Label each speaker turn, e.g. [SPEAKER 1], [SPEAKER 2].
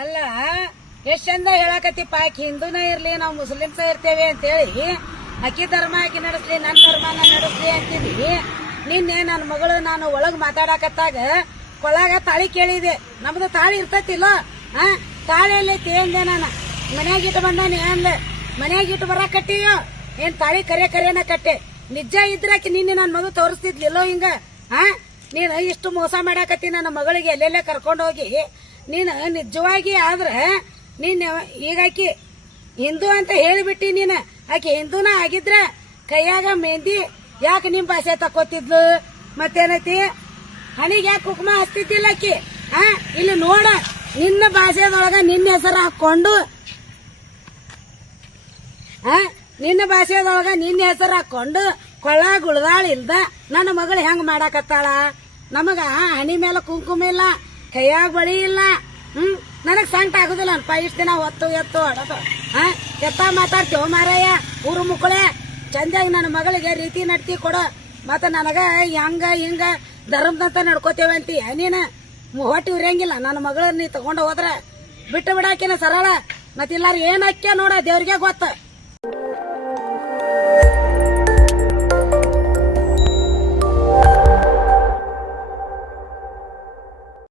[SPEAKER 1] ಅಲ್ಲ ಎಷ್ಟ್ ಚಂದ ಹೇಳಾಕತ್ತಿಪ್ಪ ಪಾಕ್ ಹಿಂದೂನ ಇರ್ಲಿ ನಾವು ಮುಸ್ಲಿಮ್ಸ ಇರ್ತೇವೆ ಅಂತೇಳಿ ಅಕ್ಕಿ ಧರ್ಮ ಆಕಿ ನಡೆಸ್ಲಿ ನನ್ನ ಧರ್ಮನ ನಡೆಸ್ಲಿ ಅಂತಿದ್ವಿ ನಿನ್ನೆ ನನ್ನ ಮಗಳು ನಾನು ಒಳಗ್ ಮಾತಾಡಕತ್ತಾಗ ಕೊಳಗ ತಾಳಿ ಕೇಳಿದೆ ನಮ್ದು ತಾಳಿ ಇರ್ತತಿಲ್ಲ ಹಾ ತಾಳಿ ಅಲ್ಲಿ ನಾನು ಮನ್ಯಾಗ ಇಟ್ಟು ಬಂದಾನೆ ಅಂದೆ ಮನ್ಯಾಗ ಇಟ್ಟು ಬರ ಕಟ್ಟಿಯೋ ಏನ್ ತಾಳಿ ಕರೆ ಕರೆನ ಕಟ್ಟೆ ನಿಜ ಇದ್ರಾಕಿ ನಿನ್ನೆ ನನ್ನ ಮಗು ತೋರಿಸ್ತಿದ್ಲಿಲ್ಲೋ ಹಿಂಗ ಹ ನೀನು ಇಷ್ಟು ಮೋಸ ಮಾಡಾಕತ್ತಿ ನನ್ನ ಮಗಳಿಗೆ ಎಲ್ಲೆಲ್ಲೇ ಕರ್ಕೊಂಡೋಗಿ ನೀನು ನಿಜವಾಗಿ ಆದ್ರೆ ನೀನು ಈಗಾಕಿ ಹಿಂದೂ ಅಂತ ಹೇಳಿಬಿಟ್ಟಿ ನೀನು ಆಕೆ ಹಿಂದೂನ ಆಗಿದ್ರ ಕೈಯಾಗ ಮೆಹಂದಿ ಯಾಕೆ ನಿಮ್ಮ ಭಾಷೆ ತಕ್ಕೋತಿದ್ಲು ಮತ್ತೇನೈತಿ ಹಣಿಗೆ ಯಾಕೆ ಕುಕುಮ ಹಚ್ತಿದ್ದಿಲ್ಲ ಆಕಿ ಹಾ ಇಲ್ಲಿ ನೋಡ ನಿನ್ನ ಭಾಷೆದೊಳಗ ನಿನ್ನ ಹೆಸರು ಹಾಕೊಂಡು ಹಾ ನಿನ್ನ ಭಾಷೆದೊಳಗ ನಿನ್ನ ಹೆಸರು ಹಾಕೊಂಡು ಕೊಳ ಇಲ್ದ ನನ್ನ ಮಗಳು ಹೆಂಗ್ ಮಾಡಾಕತ್ತಾಳ ನಮಗ ಹಣಿ ಮೇಲೆ ಕುಂಕುಮ ಇಲ್ಲ ಕೈಯಾಗ ಬಳಿ ಇಲ್ಲ ಹ್ಮ್ ನನಗ್ ಸಂಕಟ ಆಗುದಿಲ್ಲ ಅನ್ಪ ಇಷ್ಟ ದಿನ ಹೊತ್ತು ಎತ್ತು ಹೊಡೋದು ಹ ಎತ್ತ ಮಾತಾಡ್ತೀವ ಮಾರಾಯ ಊರು ಮುಕ್ಕಳೆ ಚಂದಾಗಿ ನನ್ನ ಮಗಳಿಗೆ ರೀತಿ ನಡ್ತಿ ಕೊಡು ಮತ್ತ ನನಗ ಹೆಂಗ ಹಿಂಗ ಧರ್ಮದಂತ ನಡ್ಕೋತೇವೆ ಅಂತಿ ನೀನು ಹೊಟ್ಟಿ ಉರಿಯಂಗಿಲ್ಲ ನನ್ನ ಮಗಳನ್ನ ನೀ ತಗೊಂಡು ಹೋದ್ರ ಬಿಟ್ಟು ಬಿಡಾಕಿನ ಸರಳ ಮತ್ತಿಲ್ಲಾರ ಏನ್ ಹಾಕ್ಯ ನೋಡ ದೇವ್ರಿಗೆ ಗೊತ್ತ